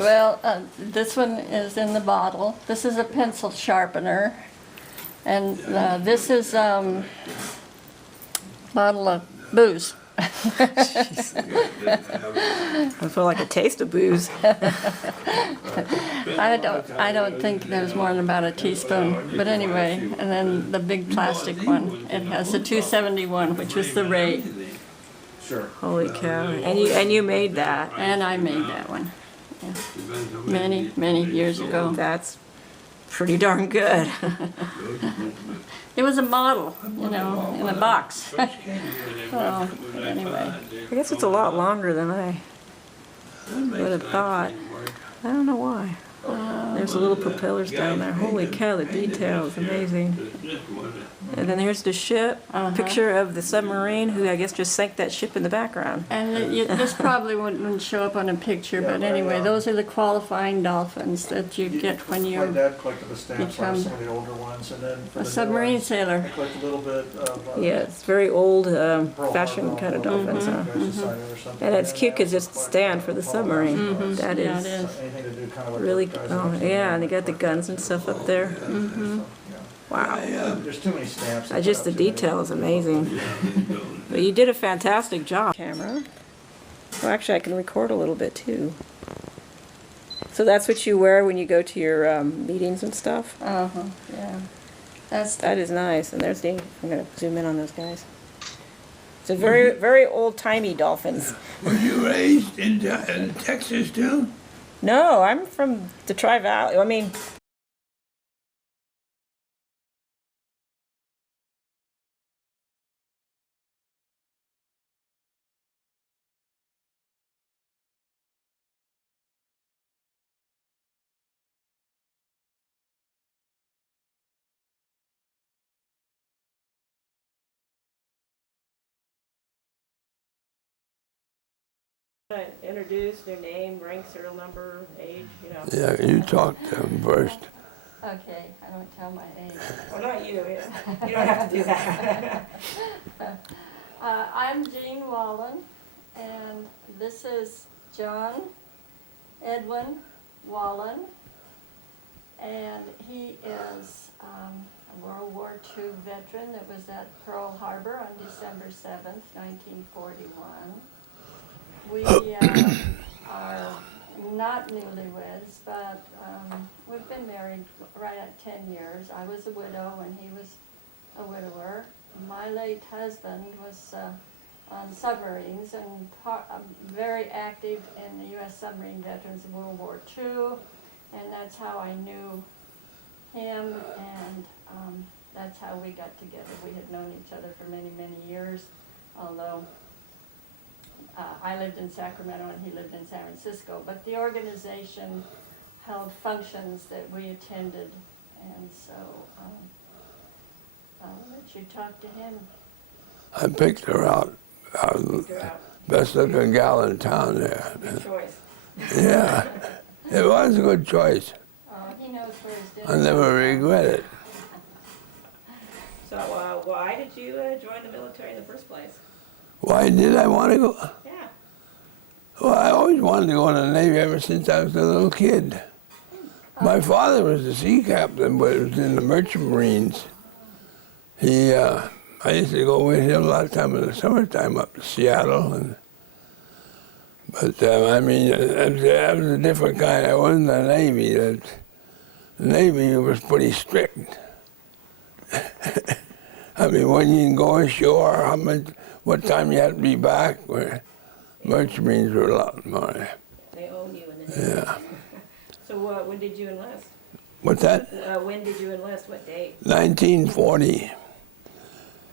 Well, this one is in the bottle. This is a pencil sharpener. And this is bottle of booze. I feel like a taste of booze. I don't think there's more than about a teaspoon. But anyway, and then the big plastic one. It has the 271, which is the Ray. Sure. Holy cow! And you made that. And I made that one. Yeah. Many years ago. That's pretty darn good. It was a model, you know, in a box. Well, anyway. I guess it's a lot longer than I would have thought. I don't know why. There's the little propellers down there. Holy cow, the detail is amazing. And then here's the ship, picture of the submarine who I guess just sank that ship in the background. And this probably wouldn't show up on a picture, but anyway, those are the qualifying dolphins that you get when My you dad collected the stamps on become some of the older ones, and then for a the submarine new ones, sailor. I collect a little bit of. Yeah, it's very old Pearl fashioned Harbor kind of on the dolphins. Huh? Guys decided or something. And it's then cute I because also it's the collect, stand for the submarine. That Yeah, is it is. Anything to do kind of with really, the guys oh that yeah, and they got the guns and stuff up there. Wow. There's too many stamps. Just the detail is amazing. But you did a fantastic job. Camera. Well, actually, I can record a little bit too. So that's what you wear when you go to your meetings and stuff? Yeah. That is nice. And there's the, I'm going to zoom in on those guys. It's a very old-timey dolphins. Were you raised in Texas too? No, I'm from the Tri-Valley. I mean, introduce their name, rank, serial number, age, you know. Yeah, you talked to him first. Okay, I don't tell my age. Well, not you. You don't have to do that. I'm Jean Wallin, and this is John Edwin Wallin, and he is a World War II veteran that was at Pearl Harbor on December 7th, 1941. We are not newlyweds, but we've been married right at 10 years. I was a widow and he was a widower. My late husband was on submarines and very active in the U.S. submarine veterans of World War II, and that's how I knew him, and that's how we got together. We had known each other for many years, although I lived in Sacramento and he lived in San Francisco, but the organization held functions that we attended, and so I'll let you talk to him. I picked her out. Best looking gal in town there. Good choice. Yeah, it was a good choice. He knows where his dinner I never regret it. So why did you join the military in the first place? Why did I want to go? Yeah. Well, I always wanted to go in the Navy ever since I was a little kid. My father was a sea captain, but he was in the Merchant Marines. I used to go with him a lot of time in the summertime up to Seattle. But I mean, that was a different kind. I wasn't the Navy. The Navy was pretty strict. I mean, when you can go ashore, what time you had to be back. Where Merchant Marines were a lot more. They own you in the Navy. Yeah. So when did you enlist? What's that? When did you enlist? What date? 1940.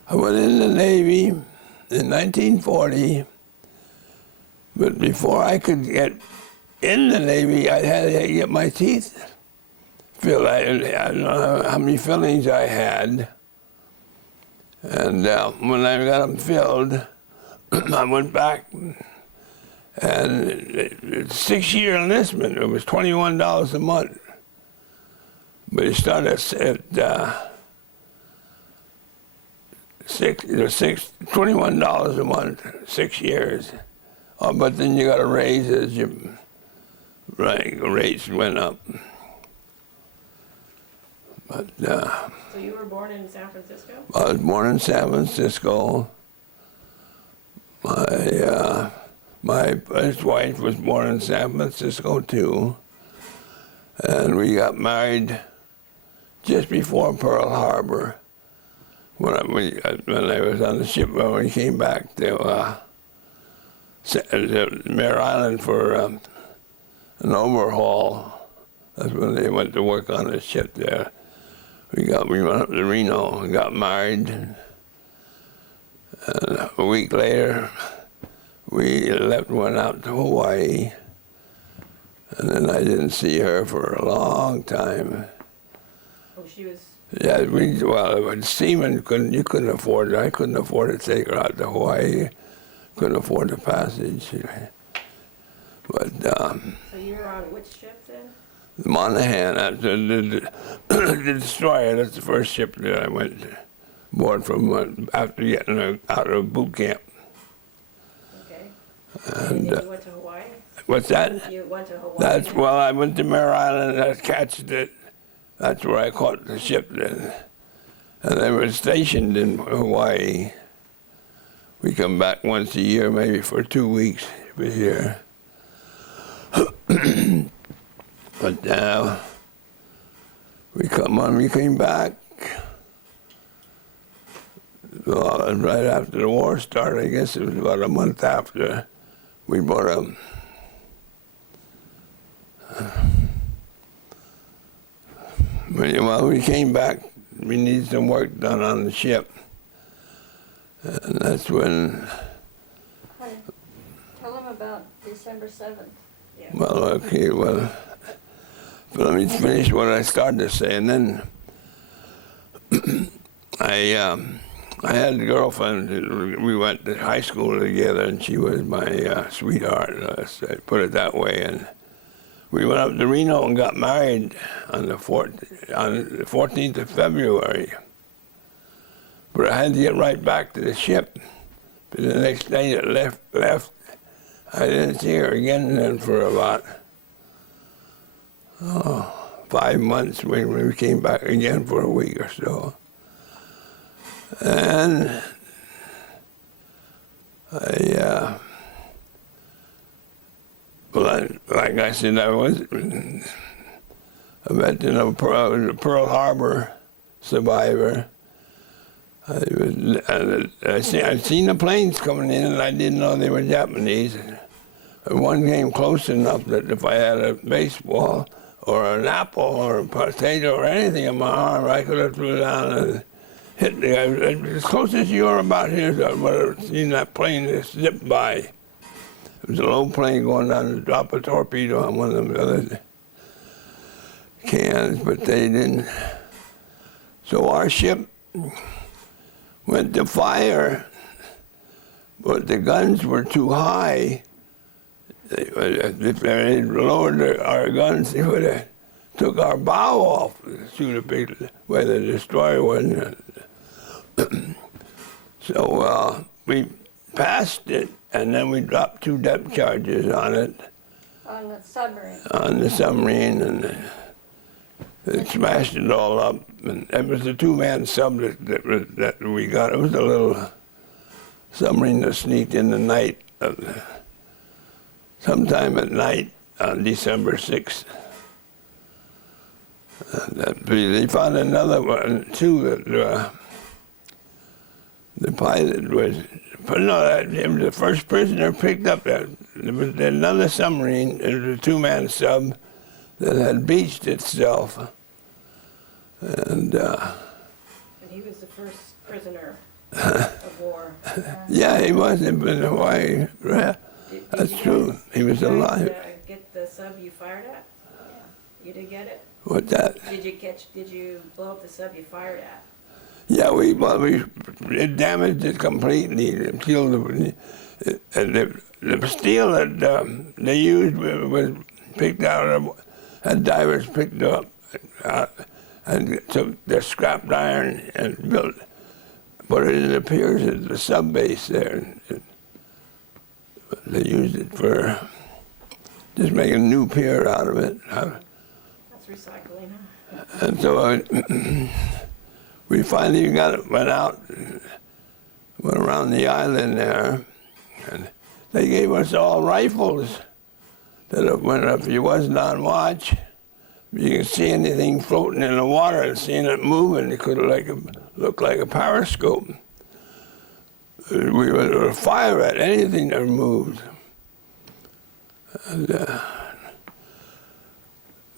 I went in the Navy in 1940, but before I could get in the Navy, I had to get my teeth filled. I don't know how many fillings I had. And when I got them filled, I went back, and it's 6-year enlistment. It was $21 a month. But it started at $21 a month, 6 years. But then you got a raise as you rates went up. But So you were born in San Francisco? I was born in San Francisco. My first wife was born in San Francisco too, and we got married just before Pearl Harbor. When I was on the ship, when we came back to Mare Island for an overhaul, that's when they went to work on the ship there. We went up to Reno and got married. And a week later, we went out to Hawaii. And then I didn't see her for a long time. Oh, she was... Yeah, seamen you couldn't afford it. I couldn't afford to take her out to Hawaii. Couldn't afford the passage. But So you were on which ship then? the Monahan, the destroyer, that's the first ship that I went aboard from after getting out of boot camp. Okay. And then you went to Hawaii? what's that? You went to Hawaii? I went to Mare Island and I catched it. That's where I caught the ship then. And they were stationed in Hawaii. We come back once a year, maybe for 2 weeks a year. But now we came back. Well, right after the war started, I guess it was about a month after, we bought a well, we came back, we needed some work done on the ship. And that's when... Honey, tell them about December 7th. Yeah. Well, okay, but let me finish what I started to say, and then I had a girlfriend. We went to high school together, and she was my sweetheart. Let's put it that way. And we went up to Reno and got married on the 14th of February. But I had to get right back to the ship. But the next day it left. I didn't see her again then for about 5 months when we came back again for a week or so. And like I said, I was a veteran of Pearl Harbor survivor. I'd seen the planes coming in, and I didn't know they were Japanese. One came close enough that if I had a baseball or an apple or a potato or anything in my arm, I could have threw it down and hit the guy. As close as you are about here, I would have seen that plane just zip by. It was a low plane going down to drop a torpedo on one of the other cans, but they didn't. So our ship went to fire, but the guns were too high. If they had lowered our guns, they would have took our bow off to shoot a big, where the destroyer wasn't. So we passed it, and then we dropped 2 depth charges on it. On the submarine. On the submarine, and it smashed it all up. And it was a 2-man sub that we got. It was a little submarine that sneaked in the night, sometime at night on December 6th. They found another one too that the pilot was. It was the first prisoner picked up. There was another submarine. It was a 2-man sub that had beached itself. And he was the first prisoner of war. Yeah, he was in Hawaii. That's true. He was alive. Get the sub you fired at? You did get it? What's that? Did you blow up the sub you fired at? Yeah, we it damaged it completely. It killed the steel that they used was picked out. Had divers picked up and took the scrapped iron and built. But it appears at the sub base there. They used it for just make a new pier out of it. That's recycling, huh? And so we finally went out, went around the island there, and they gave us all rifles that when if you wasn't on watch, you could see anything floating in the water and seeing it moving, it could look like a periscope. We would fire at anything that moved. And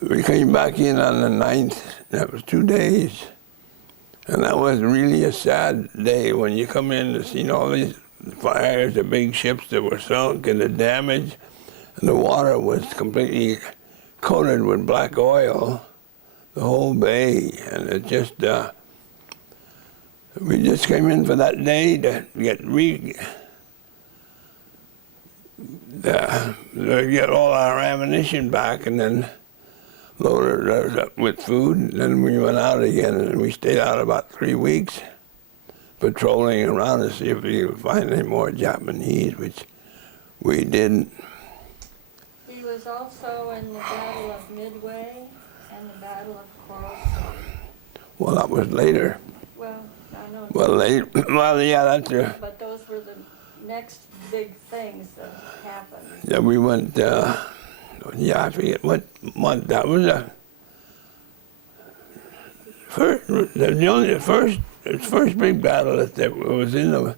we came back in on the 9th, that was 2 days. And that was really a sad day when you come in to see all these fires, the big ships that were sunk and the damage, and the water was completely coated with black oil, the whole bay, and it just, we just came in for that day to get all our ammunition back and then loaded us up with food, and then we went out again, and we stayed out about 3 weeks, patrolling around to see if we could find any more Japanese, which we didn't. He was also in the Battle of Midway and the Battle of Coral Sea. Well, that was later. Well, I know. Well, yeah, that's But those were the next big things that happened. yeah, we went, yeah, I forget what month that was. The first big battle that was in the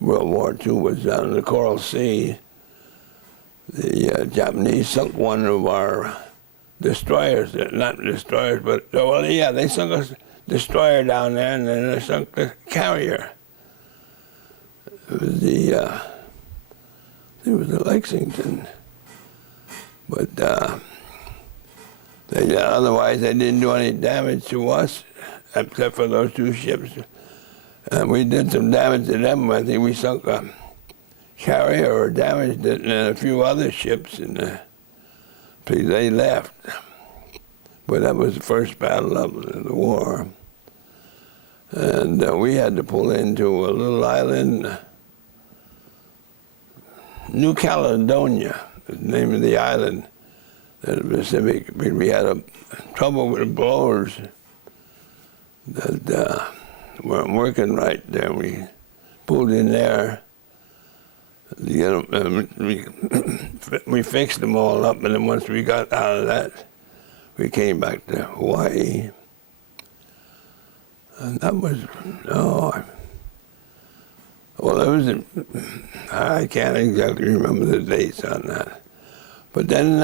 World War II was down in the Coral Sea. The Japanese sunk one of our destroyers, not destroyers, but, well, yeah, they sunk a destroyer down there, and then they sunk the carrier. It was the Lexington. But otherwise, they didn't do any damage to us, except for those 2 ships. And we did some damage to them. I think we sunk a carrier or damaged it, and a few other ships, and they left. But that was the first battle of the war. And we had to pull into a little island, New Caledonia, the name of the island, in the Pacific. We had trouble with the blowers that weren't working right there. We pulled in there. We fixed them all up, and then once we got out of that, we came back to Hawaii. And that was, well, it was, I can't exactly remember the dates on that. But then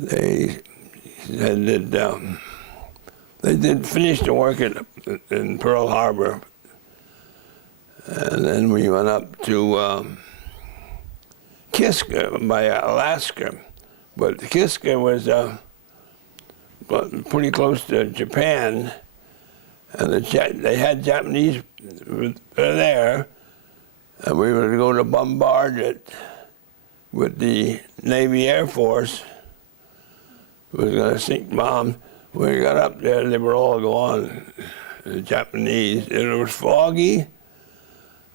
they said that they did finish the work in Pearl Harbor. And then we went up to Kiska by Alaska. But Kiska was pretty close to Japan, and they had Japanese there, and we were to go to bombard it with the Navy Air Force. We was going to sink bombs. When we got up there, they were all gone, the Japanese. And it was foggy,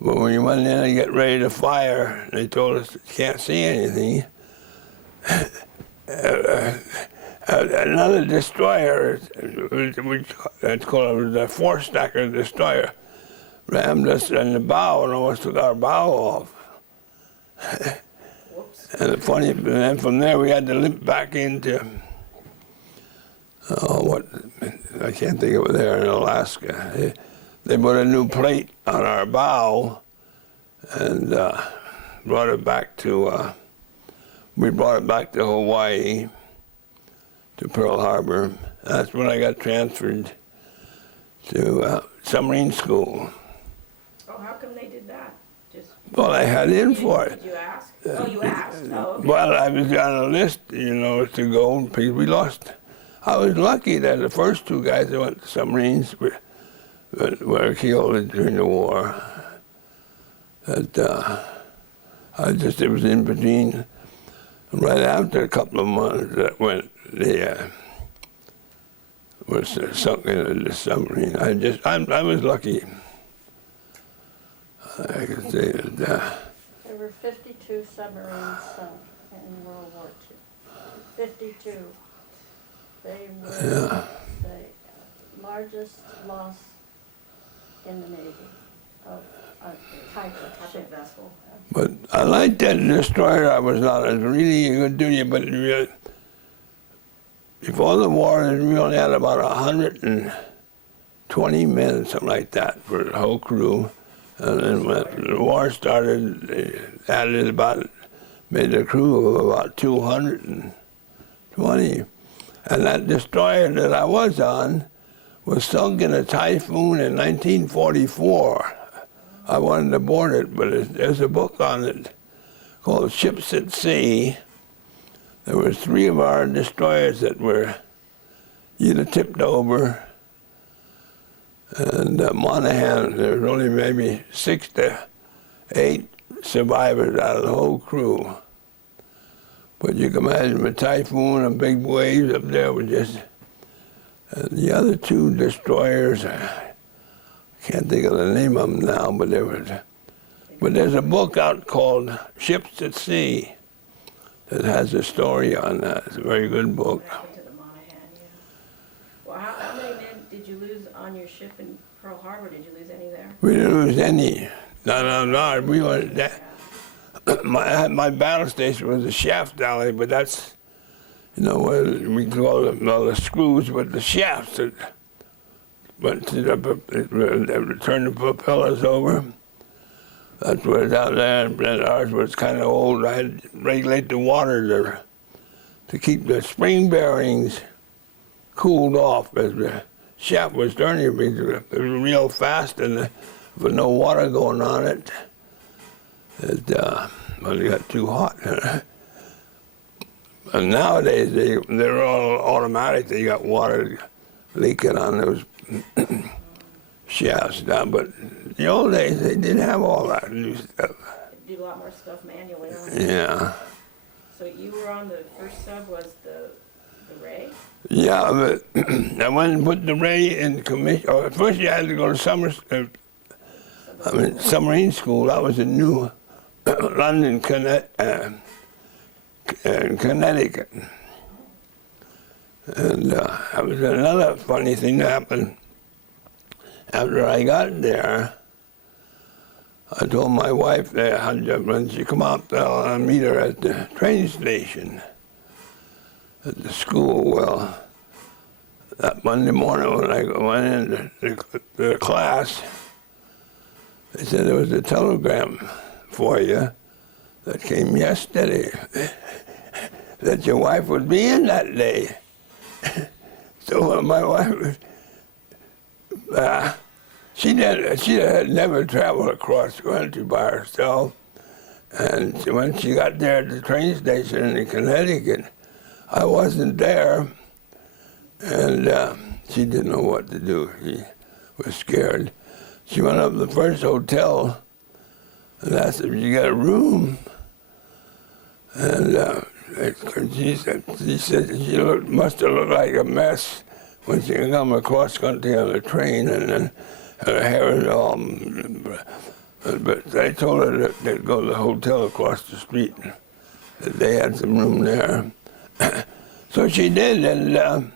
but when we went in and get ready to fire, they told us, you can't see anything. Another destroyer, that's called a four-stacker destroyer, rammed us in the bow and almost took our bow off. And then from there we had to limp back into, I can't think of it there in Alaska. They put a new plate on our bow and brought it back to, we brought it back to Hawaii, to Pearl Harbor. That's when I got transferred to submarine school. Oh, how come they did that? Just Well, I had in for it. Did you ask? Oh, you asked. Oh, okay. Well, I was on a list, to go, because we lost. I was lucky that the first 2 guys that went to submarines were killed during the war. That it was in between. Right after a couple of months that went, they was sunk into the submarine. I was lucky. I could say that. There were 52 submarines sunk in 52. They were the largest loss in the Navy of a type of ship. vessel. But I like that destroyer I was on. It was really good duty, but before the war, we only had about 120 men, something like that, for the whole crew. And then when the war started, they made a crew of about 220. And that destroyer that I was on was sunk in a typhoon in 1944. I wanted to board it, but there's a book on it called Ships at Sea. There were 3 of our destroyers that were either tipped over, and Monaghan, there was only maybe 6 to 8 survivors out of the whole crew. But you can imagine a typhoon and big waves up there were just... the other 2 destroyers, I can't think of the name of them now, but there's a book out called Ships at Sea that has a story on that. It's a very good book. What happened to the Monaghan, yeah. Well, how many men did you lose on your ship in Pearl Harbor? Did you lose any there? We didn't lose any. No, we were that. My battle station was a shaft alley, but that's, we call them the screws, but the shafts that went to turn the propellers over. That's what it's out there, and ours was kind of old. I had to regulate the water to keep the spring bearings cooled off as the shaft was turning. It was real fast, and with no water going on it, it got too hot. And nowadays, they're all automatic. They got water leaking on those shafts now. But in the old days, they didn't have all that new stuff. They do a lot more stuff manually on it. Yeah. So you were on the first sub, was the Ray? Yeah, but I went and put the Ray in commission. Oh, first you had to go to submarine school. That was in New London, Connecticut. And that was another funny thing that happened. After I got there, I told my wife that when she come out, I'll meet her at the train station at the school. Well, that Monday morning when I went into the class, they said there was a telegram for you that came yesterday that your wife would be in that day. So my wife, she had never traveled across the country by herself, and when she got there at the train station in Connecticut, I wasn't there, and she didn't know what to do. She was scared. She went up to the first hotel and asked if she got a room, and she said she must have looked like a mess when she come across country on the train, and then her hair was all. But they told her that they'd go to the hotel across the street, that they had some room there. So she did, and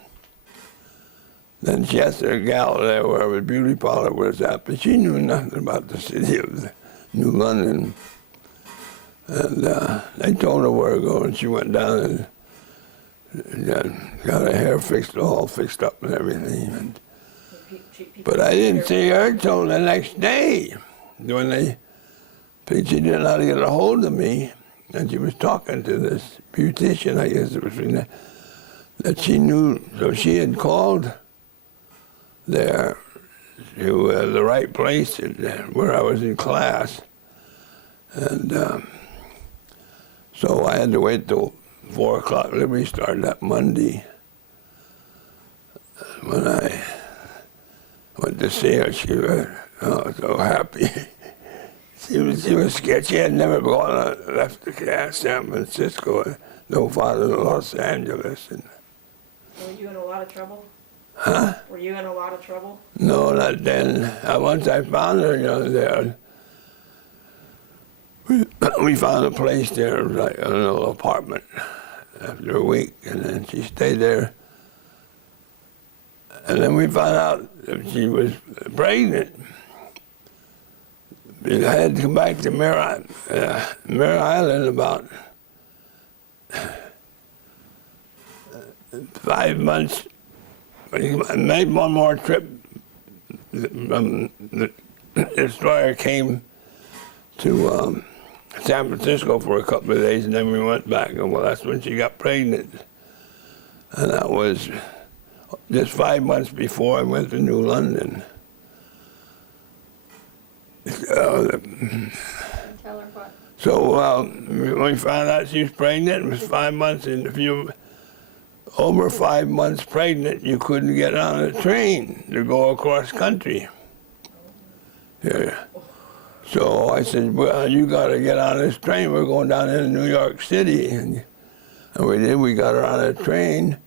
then she asked a gal there where the beauty parlor was at, but she knew nothing about the city of New London. And they told her where to go, and she went down and got her hair all fixed up and everything. But I didn't see her till the next day, when she didn't know how to get a hold of me, and she was talking to this beautician, I guess it was, that she knew. So she had called there to the right place where I was in class, and so I had to wait till 4 o'clock. Liberty started that Monday. When I went to see her, she was so happy. She was scared. She had never left San Francisco, no farther than Los Angeles. And, were you in a lot of trouble? Huh? Were you in a lot of trouble? No, not then. Once I found her, there, we found a place there, like a little apartment. after a week, and then she stayed there. And then we found out that she was pregnant. I had to come back to Mare Island about 5 months. I made one more trip. The destroyer came to San Francisco for a couple of days, and then we went back. And well, that's when she got pregnant. And that was just 5 months before I went to New London. Tell her what. So when we found out she was pregnant, it was 5 months, and if you over 5 months pregnant, you couldn't get on a train to go across country. Yeah. So I said, well, you got to get on this train. We're going down into New York City. And we did. We got her on a train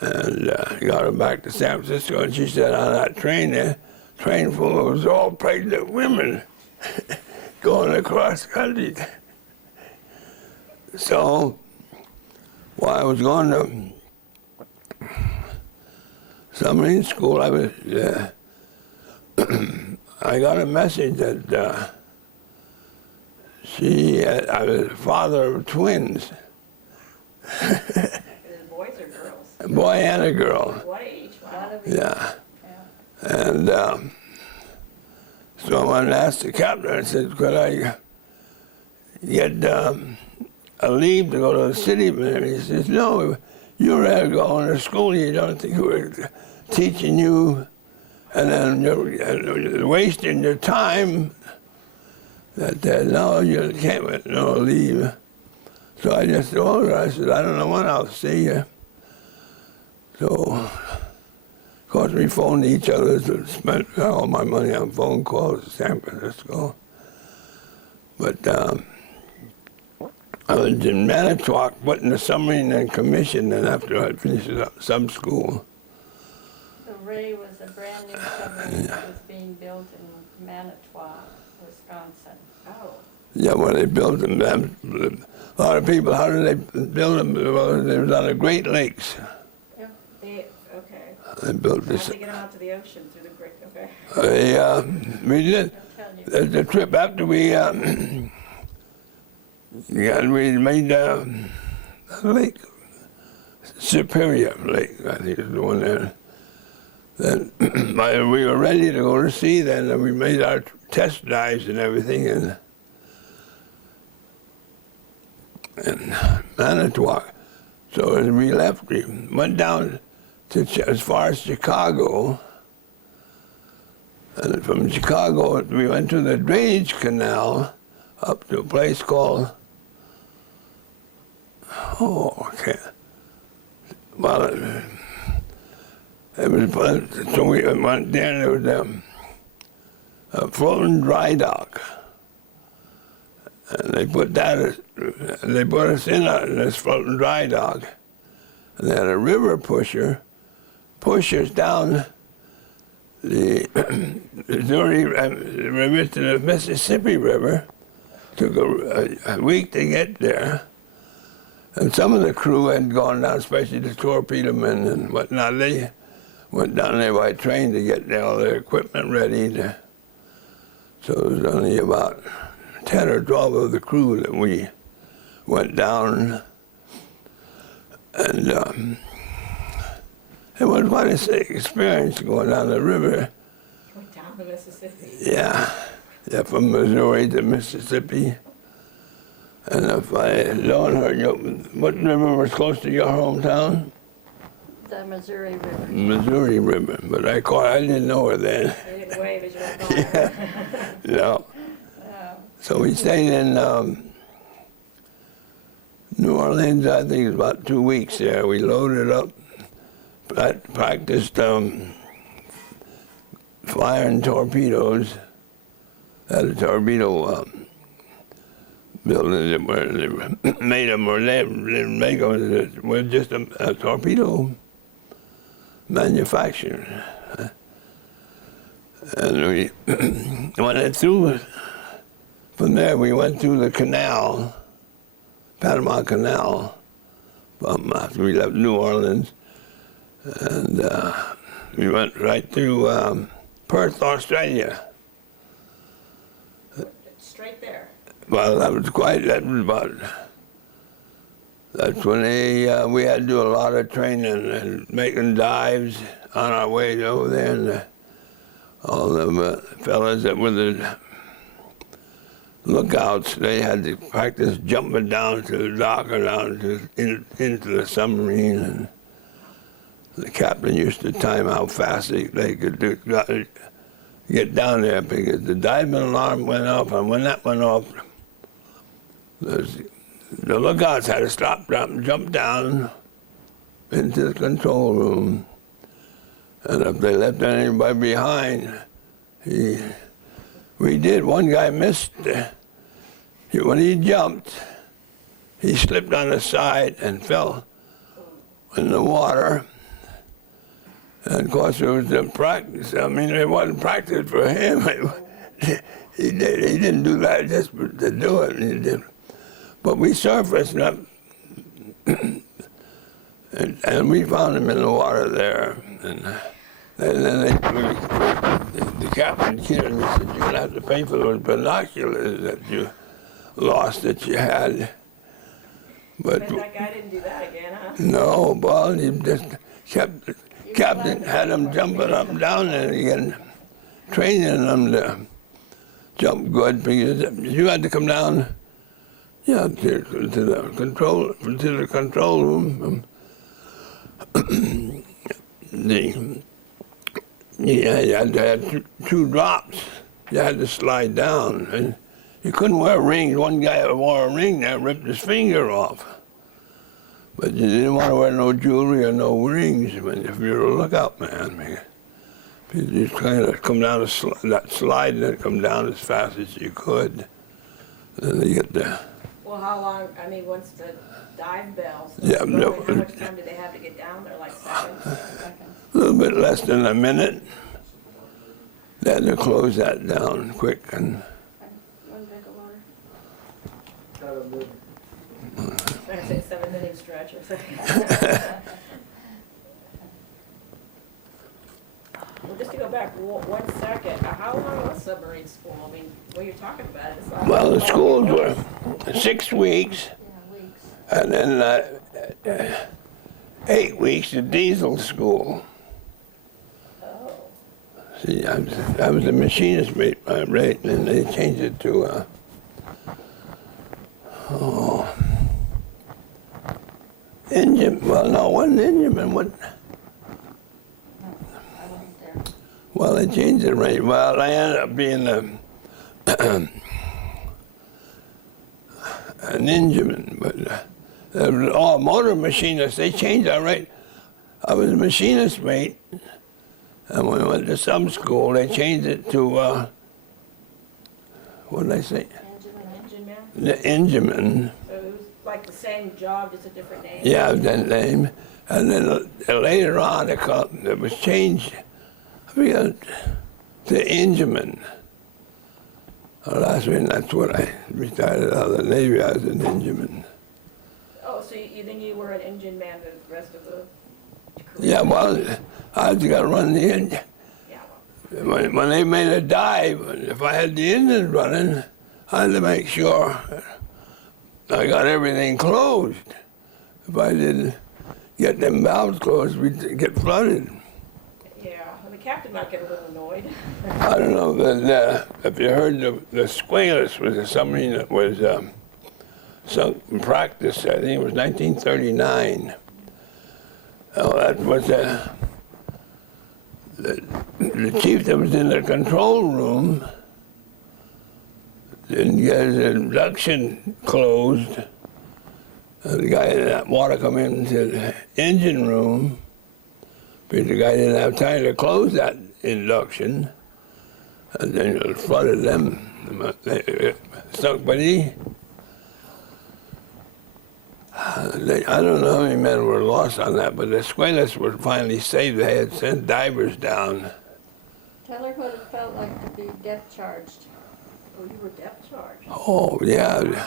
and got her back to San Francisco. And she said on that train there, train full of all pregnant women going across country. So while I was going to submarine school, I was I got a message that I was the father of twins. Is it boys or girls? A boy and a girl. What age? Wow. Yeah. And so I went and asked the captain, I said, could I get a leave to go to the city? And he says, no, you're going to school. You don't think we're teaching you, and then you're wasting your time. That no, you can't get no leave. So I just told her, I said, I don't know when I'll see you. So, of course, we phoned each other, so spent all my money on phone calls to San Francisco. But I was in Manitowoc, putting the submarine in commission, and after I finished sub school. So Ray was a brand new submarine that was being built in Manitowoc, Wisconsin. Oh. Yeah, when they built them, a lot of people, how did they build them? Well, they was on the Great Lakes. Yeah. Okay. They built How'd this. they get them out to the ocean through the Great, okay. We did I'll tell you. the trip after we made a lake, Superior Lake, I think is the one there. Then we were ready to go to sea then, and we made our test dives and everything in Manitowoc. So as we left, we went down to as far as Chicago, and from Chicago we went to the drainage canal up to a place called, it was, so we went there, and there was a floating dry dock. And they put us in this floating dry dock. And they had a river pusher push us down the Missouri River to the Mississippi River. Took a week to get there. And some of the crew had gone down, especially the torpedo men and whatnot. They went down there by train to get all their equipment ready. So it was only about 10 or 12 of the crew that we went down. And it was quite a experience going down the river. Went down the Mississippi. Yeah, from Missouri to Mississippi. And if I don't hurt you, what river was close to your hometown? The Missouri River. Missouri River, but I didn't know her then. You didn't wave as you went by. No. So we stayed in New Orleans, I think it was about 2 weeks there. We loaded up, practiced firing torpedoes at a torpedo building where they made them, or they didn't make them, we're just a torpedo manufacturer. And we went through, from there we went through the canal, Panama Canal, After we left New Orleans, and we went right to Perth, Australia. Straight there. Well, that's when we had to do a lot of training and making dives on our way over there, and all the fellas that were the lookouts, they had to practice jumping down to the dock or down into the submarine, and the captain used to time how fast they could get down there, because the diving alarm went off, and when that went off, the lookouts had to stop, drop, and jump down into the control room. And if they left anybody behind, we did. One guy missed. When he jumped, he slipped on the side and fell in the water. And of course, it was the practice. I mean, it wasn't practice for him. He didn't do that just to do it. He did. But we surfaced up, and we found him in the water there. And then the captain kidded me, said, "You're gonna have to pay for those binoculars that you lost, that you had." But That guy didn't do that again, huh? no, well, he just kept. Captain had them jumping up and down and again, training them to jump good, because you had to come down. Yeah, to the control room. You had to have two drops. You had to slide down, and you couldn't wear rings. One guy wore a ring that ripped his finger off. But you didn't want to wear no jewelry or no rings if you were a lookout man. You just kind of come down that slide and then come down as fast as you could. Then you get the. Well, how long, I mean, once the dive bells, Yeah, how no, much time did they have to get down there, like seconds? a little bit less than a minute. They had to close that down quick. And One drink of water. I'd say 7-minute stretch or something. Well, just to go back 1 second, how long was submarine school? I mean, what you're talking about is like. well, the schools were 6 weeks, Yeah, weeks. and then 8 weeks of diesel school. Oh, See, I was a machinist rate, and they changed it to engine. Well, no, it wasn't engine. What? I wasn't there. Well, they changed it right. Well, I ended up being an engineman, but all motor machinists, they changed that right. I was a machinist mate, and when I went to some school, they changed it to, what did I say? engine man? The engineman. So it was like the same job, just a different name? Yeah, that name. And then later on, it was changed, I forget, to engineman. That's what I retired out of the Navy. I was an engineman. Oh, so then you were an engine man the rest of the career? Yeah, well, I just got to run the engine. Yeah. When they made a dive, if I had the engine running, I had to make sure I got everything closed. If I didn't get them valves closed, we'd get flooded. Yeah, and the captain might get a little annoyed. I don't know, but if you heard the Squalus was a submarine that was sunk in practice, I think it was 1939. Oh, that was the chief that was in the control room didn't get his induction closed. The guy in that water come into the engine room, but the guy didn't have time to close that induction, and then it flooded them. Sunk, but I don't know how many men were lost on that, but the Squalus were finally saved. They had sent divers down. Tell her what it felt like to be depth charged. Oh, you were depth charged. Oh, yeah.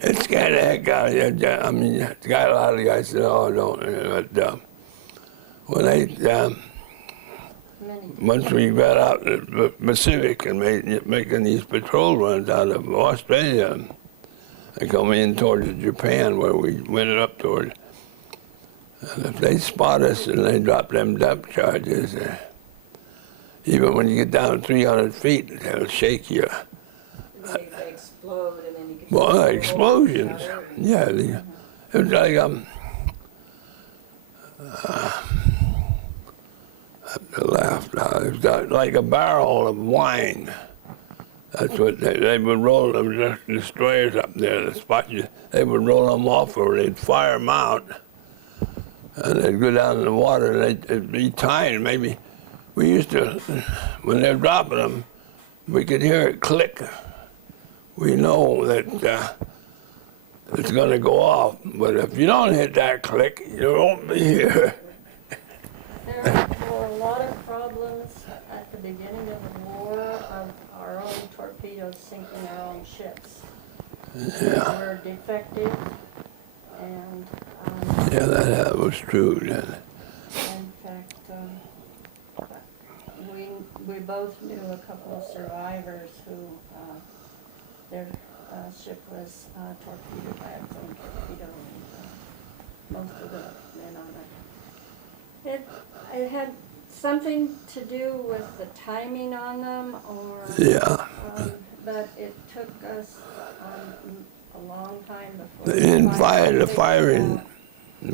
It scared the heck out of you. I mean, got a lot of guys said, "Oh, don't." But when Many. once we got out in the Pacific and making these patrol runs out of Australia, they come in towards Japan where we went up toward. And if they spot us and they drop them depth charges, even when you get down 300 feet, they'll shake you. They explode and then you can. Well, explosions. Yeah, it was like I laughed now. It was like a barrel of wine. That's what they would roll them, destroyers up there, the spot you, they would roll them off or they'd fire them out. And they'd go down in the water and they'd be tied. Maybe we used to, when they're dropping them, we could hear it click. We know that it's going to go off. But if you don't hit that click, you won't be here. There were a lot of problems at the beginning of the war of our own torpedoes sinking our own ships. They were defective, and Yeah, that was true. Yeah. in fact, we both knew a couple of survivors who their ship was torpedoed by a plane torpedo, and most of the men on it. It had something to do with the timing on them, or Yeah. but it took us a long time before. They didn't fire the figured firing. out.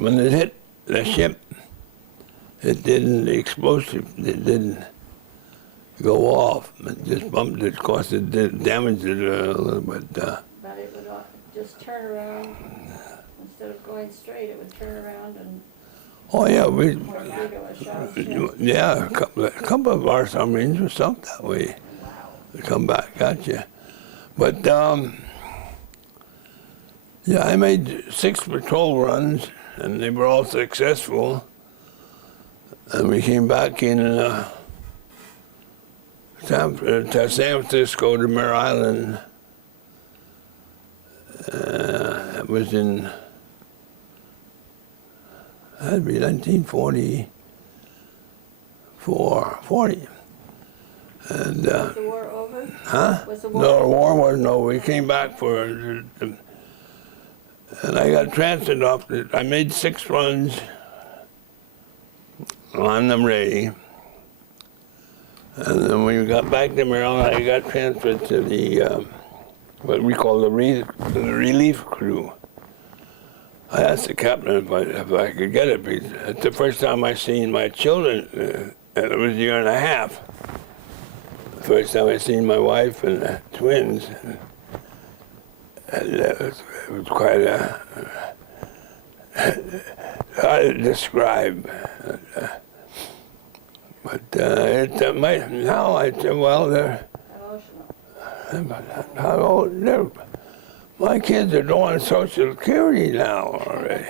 When it hit the ship, it didn't, the explosive, it didn't go off. It just bumped it, of course it did damage it a little bit. But it would just turn around, instead of going straight, it would turn around and Oh yeah, torpedo a shot ship. yeah, a couple of our submarines were sunk that way. They come back at you. But yeah, I made 6 patrol runs, and they were all successful. And we came back in to San Francisco to Mare Island. It was in, that'd be 1944, 40. And, Was the war over? huh? Was the war No, over? war wasn't over. We came back for, and I got transferred off. I made 6 runs on the Ray. And then when we got back to Maryland, I got transferred to the, what we call the relief crew. I asked the captain if I could get it, because it's the first time I seen my children, and it was a year and a half. The first time I seen my wife and the twins. And it was quite hard to describe. But now I say, well, they're, Emotional. how old, my kids are doing Social Security now already.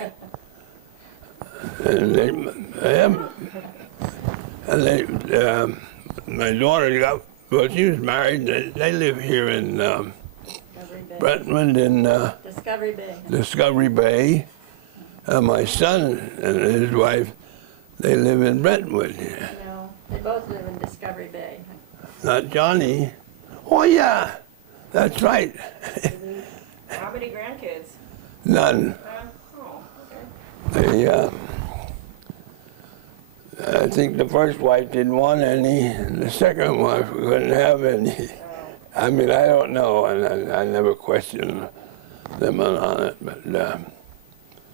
And my daughter got, well, she was married. They live here in Discovery Bay. Brentwood in Discovery Bay. Discovery Bay. My son and his wife, they live in Brentwood. No, they both live in Discovery Bay. Not Johnny. Oh yeah, that's right. How many grandkids? None. Oh, okay. They, I think the first wife didn't want any, and the second wife couldn't have any. I mean, I don't know, and I never questioned them on it, but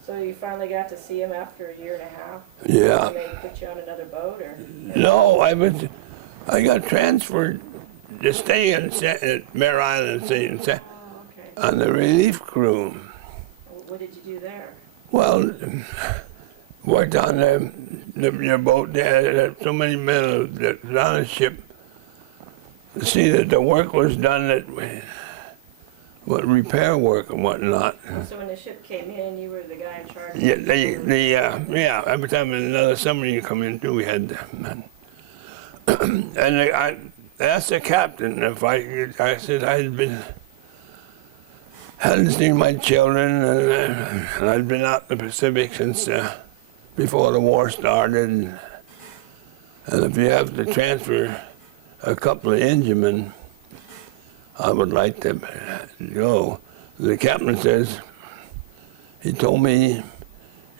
So you finally got to see him after a year and a half? yeah. And they put you on another boat, or? No, I got transferred to stay at Mare Island Oh, okay. on the relief crew. What did you do there? Well, worked on your boat. There had so many men that was on the ship to see that the work was done, that what repair work and whatnot. So when the ship came in, you were the guy in charge? Yeah, yeah. Every time another submarine come in, too, we had them. And I asked the captain if I said I had been hadn't seen my children, and I'd been out in the Pacific since before the war started. And if you have to transfer a couple of Ingemen, I would like to go. The captain says, he told me,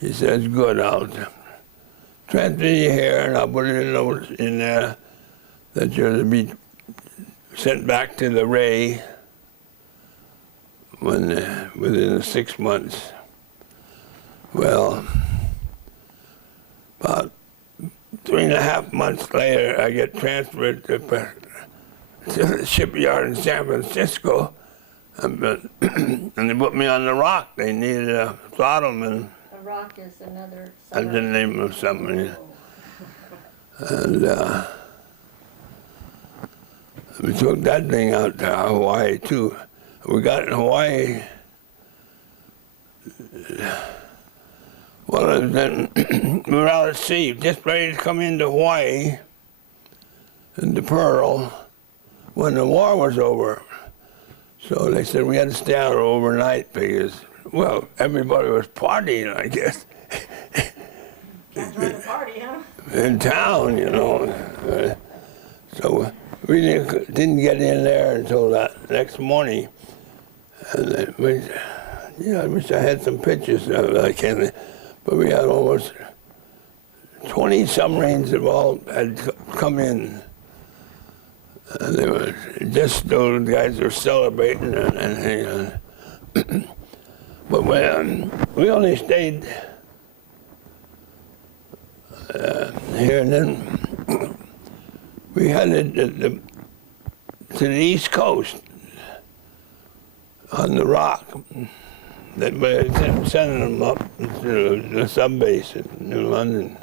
he says, good, I'll transfer you here, and I'll put a note in there that you're to be sent back to the Ray within 6 months. Well, about 3.5 months later, I get transferred to the shipyard in San Francisco, and they put me on the Rock. They needed a throttleman. The Rock is another. That's the name of something. And we took that thing out to Hawaii too. We got in Hawaii. Well, then we were out at sea, just ready to come into Hawaii, into Pearl, when the war was over. So they said we had to stay out overnight because, well, everybody was partying, I guess. Can't join the party, huh? In town, you know. So we didn't get in there until that next morning. And I wish I had some pictures of it. I can't. But we had almost 20 submarines that all had come in. And they were just those guys were celebrating and but we only stayed here, and then we headed to the East Coast on the Rock. They were sending them up to the sub base in New London.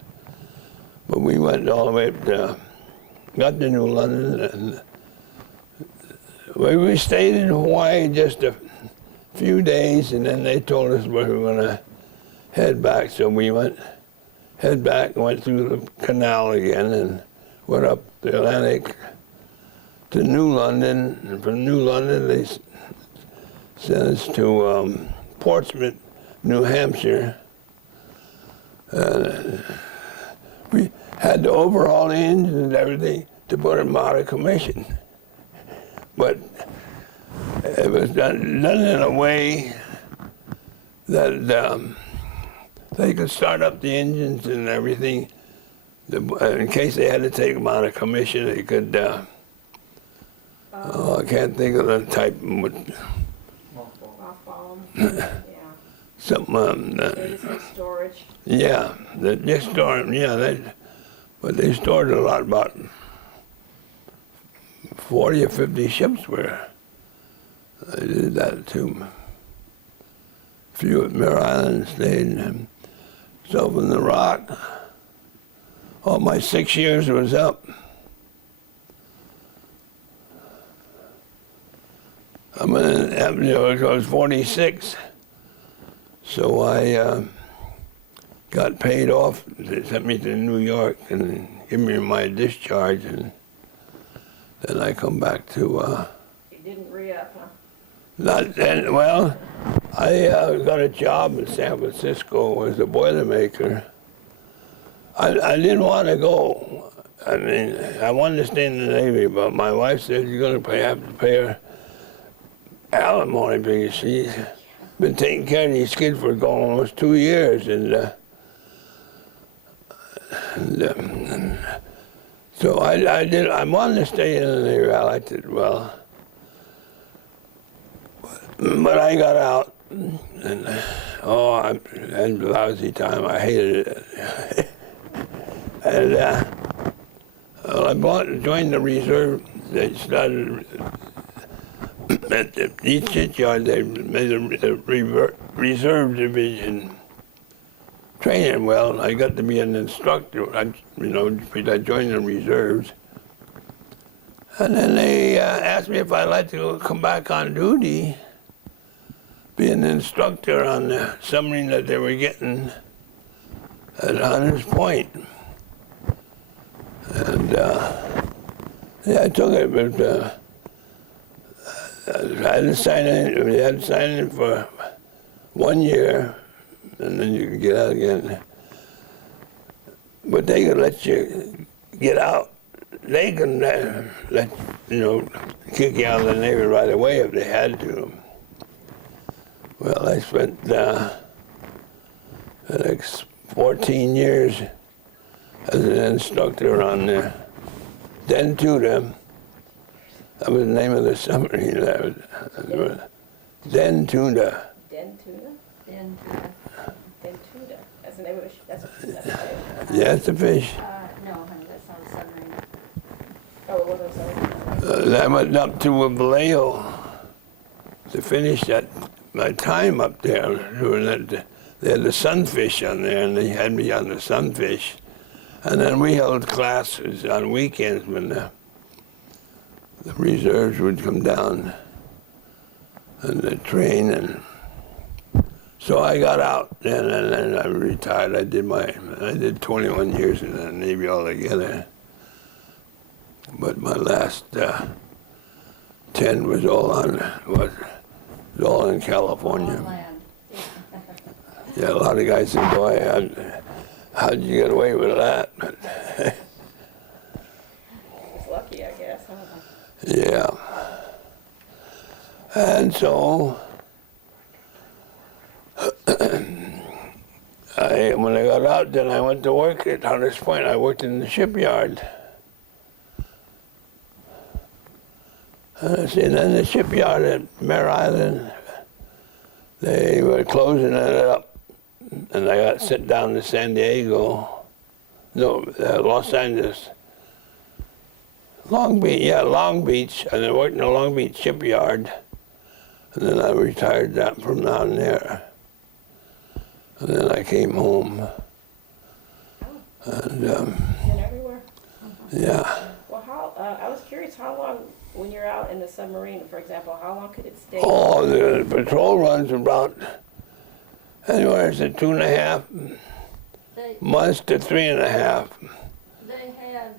But we went all the way up to, got to New London, and we stayed in Hawaii just a few days, and then they told us we were going to head back. So we head back and went through the canal again and went up the Atlantic to New London. And from New London, they sent us to Portsmouth, New Hampshire. We had to overhaul the engines and everything to put them out of commission. But it was done in a way that they could start up the engines and everything. In case they had to take them out of commission, they could, I can't think of the type. Mothball. Yeah. Something, They just had storage. yeah, they stored, but they stored a lot, about 40 or 50 ships where I did that too. A few at Mare Island stayed. So from the Rock, all my 6 years was up. I was 46, so I got paid off. They sent me to New York and gave me my discharge, and then I come back to. You didn't re-up, huh? Not then. Well, I got a job in San Francisco as a Boilermaker. I didn't want to go. I mean, I wanted to stay in the Navy, but my wife said you're going to have to pay her alimony because she's been taking care of these kids for going almost 2 years, and so I did. I wanted to stay in the Navy. I liked it well, but I got out, and I had a lousy time. I hated it, and well, I joined the reserve. They started. At each shipyard, they made a reserve division training. Well, I got to be an instructor, because I joined the reserves. And then they asked me if I'd like to come back on duty, be an instructor on the submarine that they were getting at Hunters Point. And I took it, but I had to sign in. We had to sign in for 1 year, and then you could get out again. But they could let you get out. They can let kick you out of the Navy right away if they had to. Well, I spent the next 14 years as an instructor on the Dentuda. That was the name of the submarine. Dentuda. Dentuda? Dentuda. Dentuda. That's the name of a that's a fish. Yeah, it's a fish. No, honey, that's not a submarine. Oh, it wasn't a submarine. I went up to Vallejo to finish my time up there. They had the sunfish on there, and they had me on the sunfish. And then we held classes on weekends when the reserves would come down and the train, and so I got out then, and then I retired. I did 21 years in the Navy altogether, but my last 10 was all in California. On land. Yeah, a lot of guys said, "Boy, how'd you get away with that?" Just lucky, I guess, huh? Yeah. And so, when I got out, then I went to work at Hunters Point. I worked in the shipyard. And then the shipyard at Mare Island, they were closing it up. And I got sent down to San Diego. No, Los Angeles. Long Beach. And I worked in the Long Beach shipyard. And then I retired from down there. And then I came home. And Been everywhere. yeah. Well, I was curious, how long, when you're out in the submarine, for example, how long could it stay? Oh, the patrol runs about anywhere to 2.5 They, months to 3.5. they had,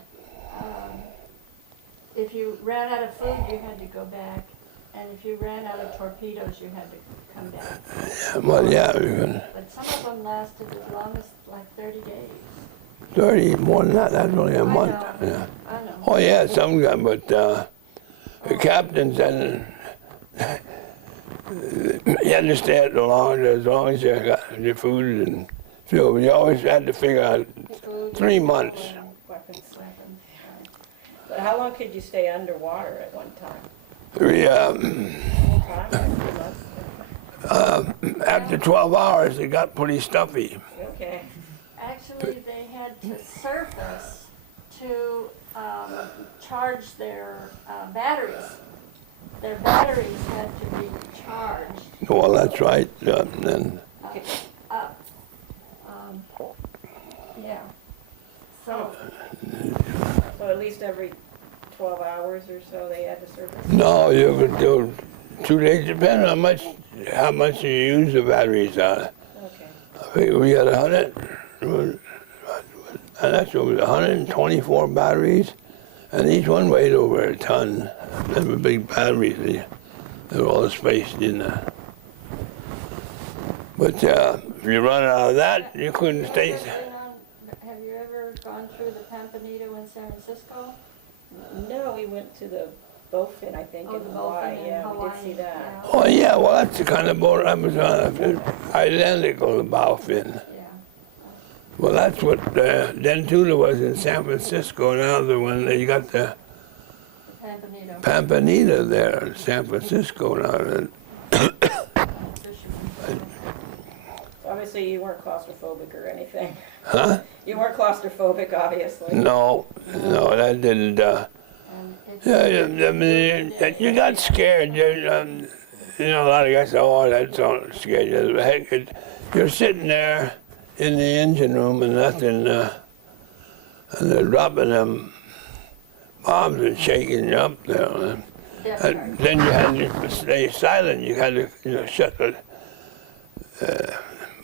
if you ran out of food, you had to go back. And if you ran out of torpedoes, you had to come back. Well, yeah, even But some of them lasted as long as like 30 days. 30, more than that. That's only a month. I know. Yeah. I know. Oh, yeah, some got, but the captains and you had to stay as long as you got your food and fuel. You always had to figure out Food, 3 months. Weapons. weapons, But how long could you stay underwater at one time? We, Full time, like 3 months? after 12 hours, it got pretty stuffy. Okay. Actually, they had to surface to charge their batteries. Their batteries had to be charged Well, that's right. And up. Yeah. So, So at least every 12 hours or so they had to surface? no, you could do 2 days, depending on how much you use the batteries on. Okay. I think we had 100, and that's what it was 124 batteries, and each one weighed over a ton. They were big batteries. They were all spaced in there. But if you run out of that, you couldn't stay. have you ever gone through the Pampanito in San Francisco? No, we went to the Bowfin, I think, Oh, in the Hawaii. Bowfin in Yeah, we did Hawaii, see that. yeah. Oh yeah, well that's the kind of boat I was on, identical to Bowfin. Yeah. Well, that's what Dentuda was in San Francisco. Now the one you got the Pampanito. Pampanita there in San Francisco now. Obviously, you weren't claustrophobic or anything. Huh? You weren't claustrophobic, obviously. No, that didn't. I mean, you got scared. A lot of guys say, "Oh, that don't scare you." But heck, you're sitting there in the engine room and nothing, and they're dropping them bombs and shaking you up there. And then you had to stay silent. You had to, shut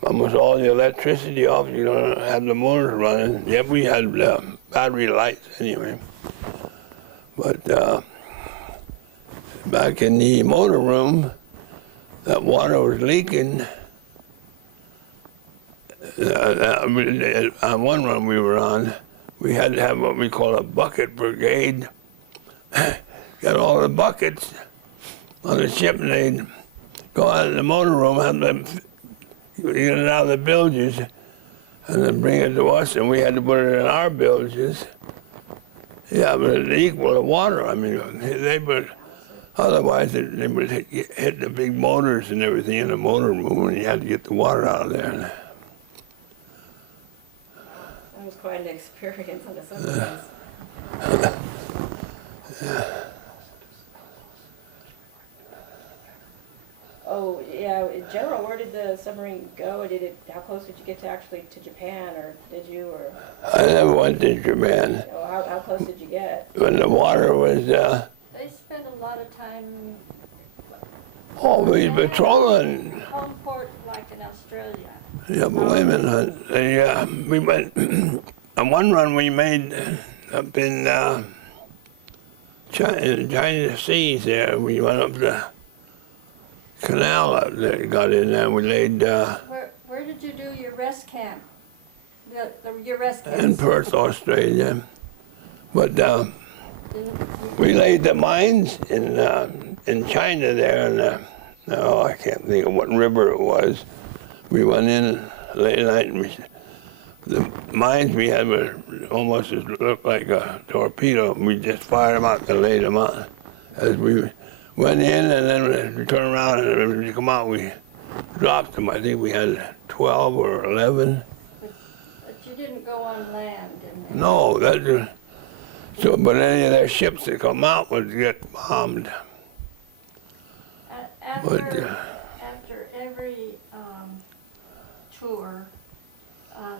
almost all the electricity off. You don't have the motors running. Yep, we had back in the motor room, that water was leaking. On one run we were on, we had to have what we call a bucket brigade. Got all the buckets on the ship, and they'd go out in the motor room, have them get it out of the bilges, and then bring it to us, and we had to put it in our bilges. Yeah, but it equal the water. I mean, they would, otherwise they would hit the big motors and everything in the motor room, and you had to get the water out of there. That was quite an experience on the submarines. Oh, yeah, in general, where did the submarine go? How close did you get to Japan, or did you, or? I never went to Japan. Oh, how close did you get? When the water was, They spent a lot of time. we were patrolling. Home port like in Australia. Yeah, but wait a minute. We went, on one run we made up in China Seas there. We went up the canal up there, got in there, we laid Where did you do your rest camp? Your rest camp? in Perth, Australia. But Didn't we laid the mines in China there, and I can't think of what river it was. We went in late at night, and the mines we had were almost looked like a torpedo. We just fired them out and laid them out. As we went in, and then we turned around, and when we come out, we dropped them. I think we had 12 or 11. But you didn't go on land, didn't you? No, but any of their ships that come out would get bombed. After every tour,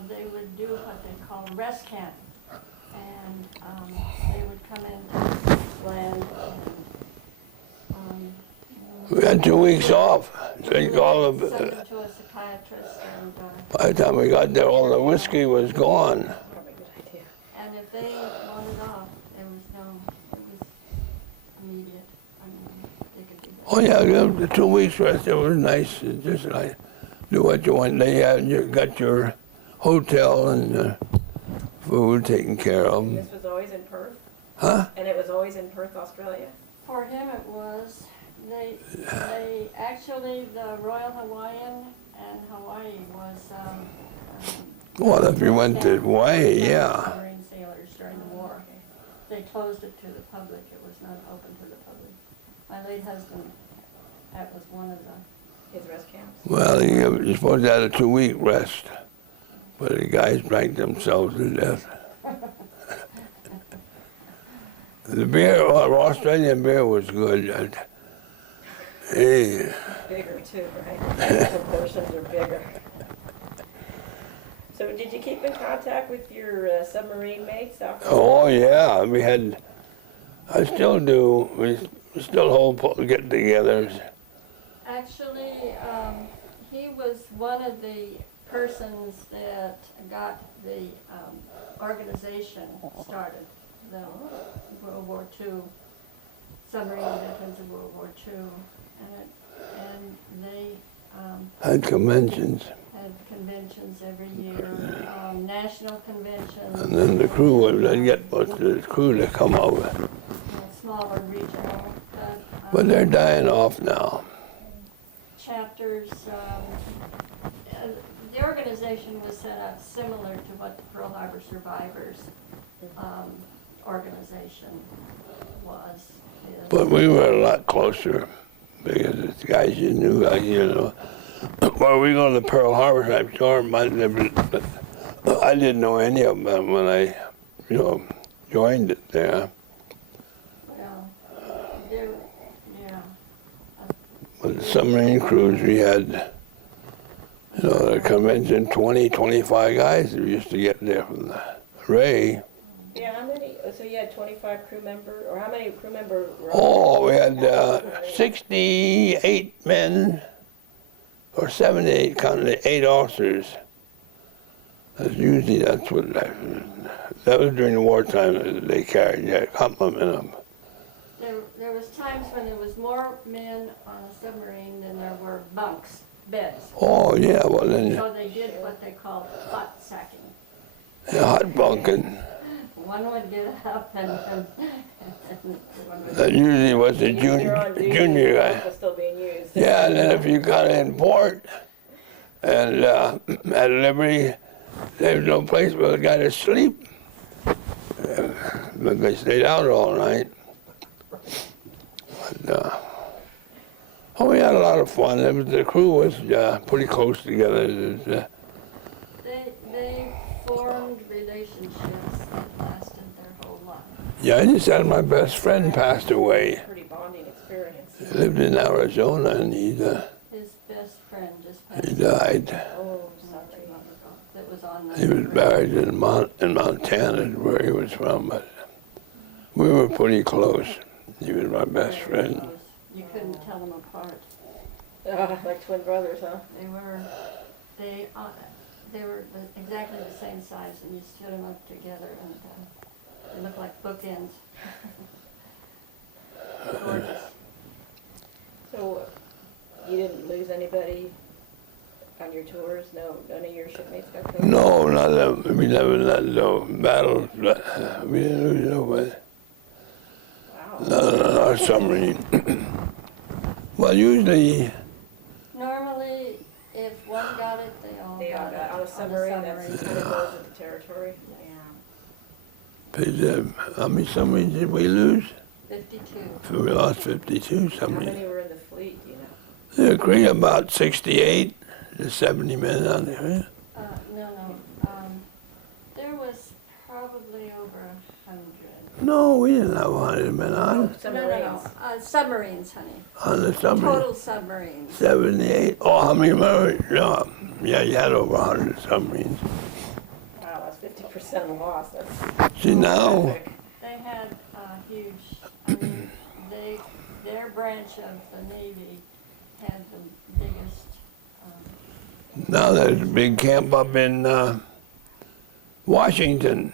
they would do what they call rest camp, and they would come into land. We had 2 weeks off. Take all Send of them to a psychiatrist, and By the time we got there, all the whiskey was gone. Probably a good idea. and if they wanted off, it was immediate. I mean, they could be. Oh yeah, the 2 weeks rest, it was nice. It's just like do what you want. They had you got your hotel and food taken care of. This was always in Perth? Huh? And it was always in Perth, Australia? For him, it was. They actually, the Royal Hawaiian and Hawaii was. Well, if you went to Hawaii, yeah. Marine sailors during the war. They closed it to the public. It was not open to the public. My late husband, that was one of the. His rest camps? Well, you're supposed to have a 2 week rest, but the guys drank themselves to death. The beer, Australian beer was good. Hey. Bigger too, right? The portions are bigger. So did you keep in contact with your submarine mates after? Oh yeah, we had. I still do. We still hold get-togethers. Actually, he was one of the persons that got the organization started, the World War II, submarine veterans of World War II, and they Had conventions, had conventions every year, national conventions. and then the crew would get the crew to come over. Smaller regional, But they're dying off now. chapters. The organization was set up similar to what the Pearl Harbor Survivors organization was. is. But we were a lot closer because the guys you knew, Well, we go to Pearl Harbor, I'm sure, but I didn't know any of them when I, joined it there. Well, yeah. But the submarine crews, we had, the convention, 20, 25 guys that used to get there from the Ray. Yeah, how many, so you had 25 crew members, or how many crew members were on? Oh, we had 68 men, or 78, counting the 8 officers. That's what, that was during the wartime that they carried, a couple of them in them. there was times when there was more men on a submarine than there were bunks, beds. Oh, yeah, well then, So they did what they called hot sacking. yeah, hot bunking. One would get up and one would. That usually was the You're on duty, junior the guy. bunk was still being used. Yeah, and then if you got in port and at Liberty, there was no place for the guy to sleep. But they stayed out all night. But, oh, we had a lot of fun. The crew was pretty close together. It was, They formed relationships that lasted their whole life. yeah, I just had my best friend passed away. Pretty bonding experience. He lived in Arizona and His best friend just passed he died. Oh, not too sorry. long ago. That was on the. He was buried in Montana, where he was from, but we were pretty close. He was my best friend. You couldn't tell them apart. Like twin brothers, huh? They were exactly the same size, and you stood them up together, and they looked like bookends. Gorgeous. So, you didn't lose anybody on your tours? No, none of your shipmates got killed? No, not that. We never had no battles, but we didn't lose nobody. Wow. Not on our submarine. Well, usually, Normally, if one got it, they all They all got it. got on a submarine, that's kind of goes with the territory? Yeah. how many submarines did we lose? 52. We lost 52 How submarines. many were in the fleet, do you know? They agreed about 68 to 70 men on there. No. There was probably over 100. No, we didn't have 100 men on Submarines. Submarines, honey. the submarine. Total submarines. 78. Oh, how many were? Yeah, you had over 100 submarines. Wow, that's 50% loss. That's See, now, epic. They had huge, I mean, their branch of the Navy had the biggest, now there's a big camp up in Washington.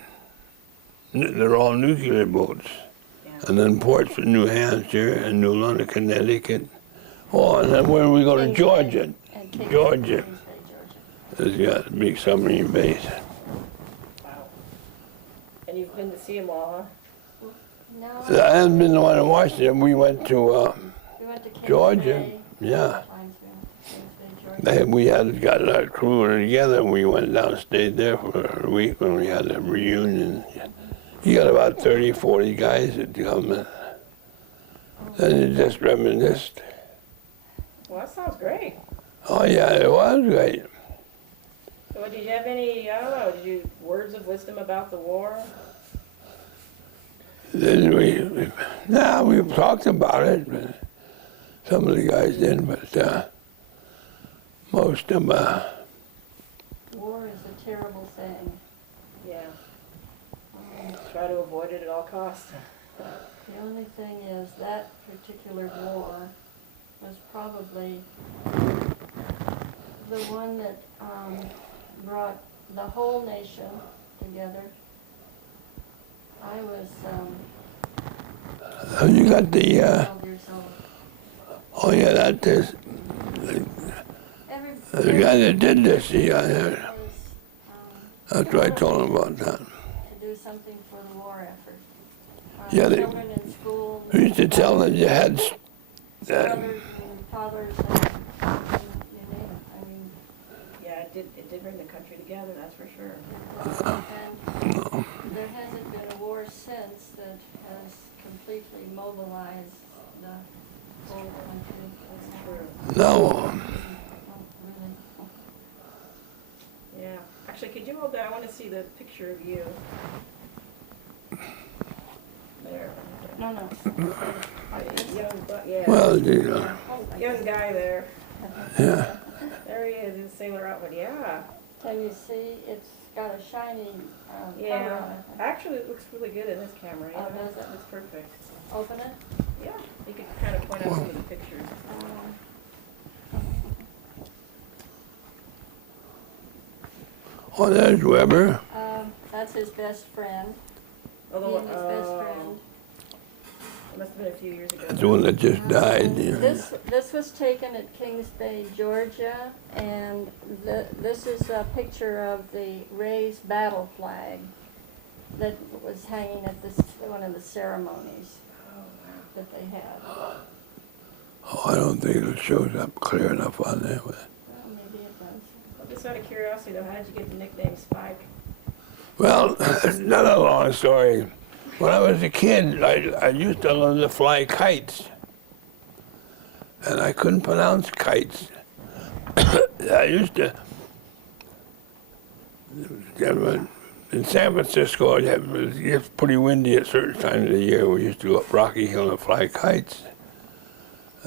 They're all nuclear boats. Yeah. And then ports in New Hampshire and New London, Connecticut. Oh, and then where we go to Kingsbury Georgia. and Kingsbury, Georgia. Georgia. There's got a big submarine base. Wow. And you've been to see them all, huh? No, I haven't been the one in Washington. We went to we went to Kingsbury. Georgia. Yeah. We had got our crew together and we went down and stayed there for a week when we had a reunion. You got about 30, 40 guys that come in. And it just reminisced. Well, that sounds great. Oh yeah, it was great. So did you have any, I don't know, did you, words of wisdom about the war? Then we talked about it, but some of the guys didn't, but most of them, War is a terrible thing. Yeah. Try to avoid it at all costs. The only thing is that particular war was probably the one that brought the whole nation together. I was you got the, 12 years old. oh yeah, that is, the guy that did this, yeah, that's what I told him about that. To do something for the war effort. Yeah, they- Children in school. We used to tell them you had, Mothers and fathers and you name it. I mean, Yeah, it did bring the country together, that's for sure. and there hasn't been a war since that has completely mobilized the whole country. That's True. no, not really. Yeah. Actually, could you hold that? I want to see the picture of you. There. No. Young, yeah. well, Young guy there. yeah. There he is in sailor outfit. Yeah. Can you see? It's got a shiny cover on Yeah. it. Actually, it looks really good in this camera. Oh, Yeah. does it? Looks perfect. Open it. Yeah. You could kind of point out some of the pictures. Oh, there's Weber. That's his best friend. He Although, and his best friend. It must have been a few years ago. That's the one that just died. You know. This was taken at Kings Bay, Georgia, and this is a picture of the raised battle flag that was hanging at one of the ceremonies that they had. Oh, I don't think it shows up clear enough on there. But, Well, maybe it does. Well, just out of curiosity though, how did you get the nickname Spike? well, it's not a long story. When I was a kid, I used to learn to fly kites. And I couldn't pronounce kites. I used to, in San Francisco, it gets pretty windy at certain times of the year. We used to go up Rocky Hill and fly kites.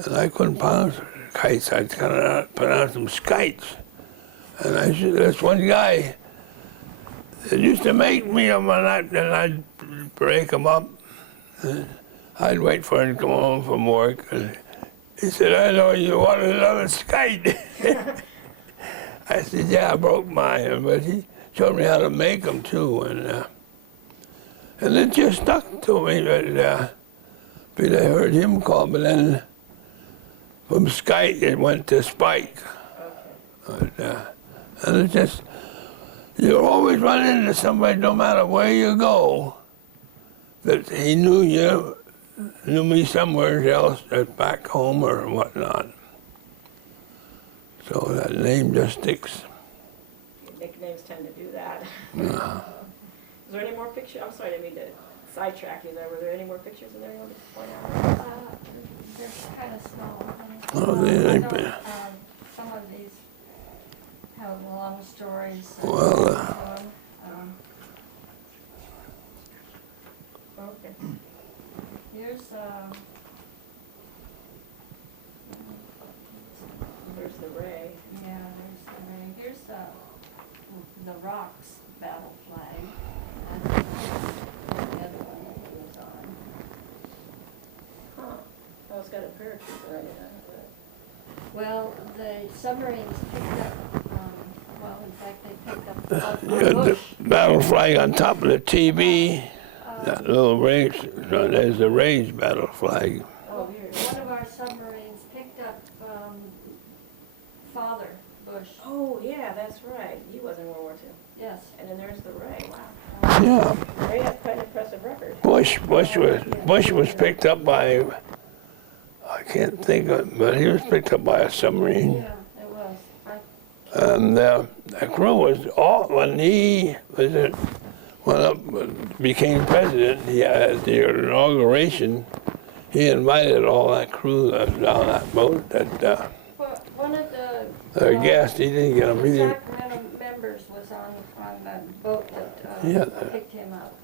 And I couldn't pronounce kites. I'd kind of pronounce them skites. And this one guy that used to make me them, and I'd break them up. And I'd wait for him to come home from work. And he said, I know you want another skite. I said, yeah, I broke mine. But he showed me how to make them, too. And it just stuck to me. But I heard him call, but then from skite, it went to spike. Okay. But, and it just, you always run into somebody, no matter where you go, that he knew you, knew me somewhere else, back home or whatnot. So that name just sticks. Nicknames tend to do that. Yeah. Is there any more pictures? I'm sorry, I didn't mean to sidetrack you there. Were there any more pictures in there you wanted to point out? They're kind of small. Oh, they ain't bad. Some of these have long stories. Well, Okay. Here's There's the Ray. yeah, there's the ring. Here's the Rocks battle flag. And the other one that he was on. Huh. Oh, it's got a paratrooper right in it. Well, the submarines picked up. Well, in fact, they picked up you a got the bush. battle flag on top of the TV. That little raised, so there's the raised battle flag. Oh, here. One of our submarines picked up Father Bush. Oh, yeah, that's right. He was in World War II. Yes. And then there's the Ray. Wow. Yeah, Ray has quite an impressive record. Bush was picked up by, I can't think of it, but he was picked up by a submarine. Yeah, it was. And the crew was all, when he went up, became president, he at the inauguration, he invited all that crew that was on that boat that Well, one of the guest, he didn't get them. He didn't, Sacramento members was on the boat that Yeah. picked him up.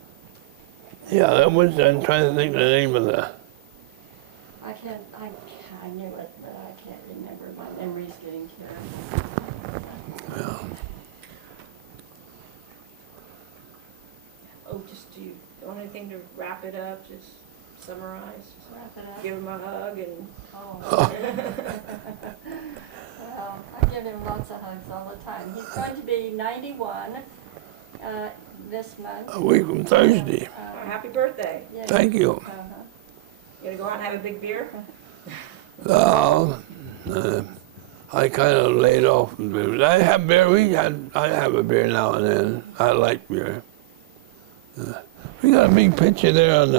yeah, that was, I'm trying to think of the name of the, I knew it, but I can't remember. My memory's getting terrible. Oh, just do you want anything to wrap it up? Just summarize? Just Wrap it up. give him a hug and. Oh. Well, I give him lots of hugs all the time. He's going to be 91 this month. a week from Thursday. Oh, happy birthday. Yeah. Thank you. Uh-huh. You gonna go out and have a big beer? I kind of laid off. I have beer. I have a beer now and then. I like beer. We got a big picture there on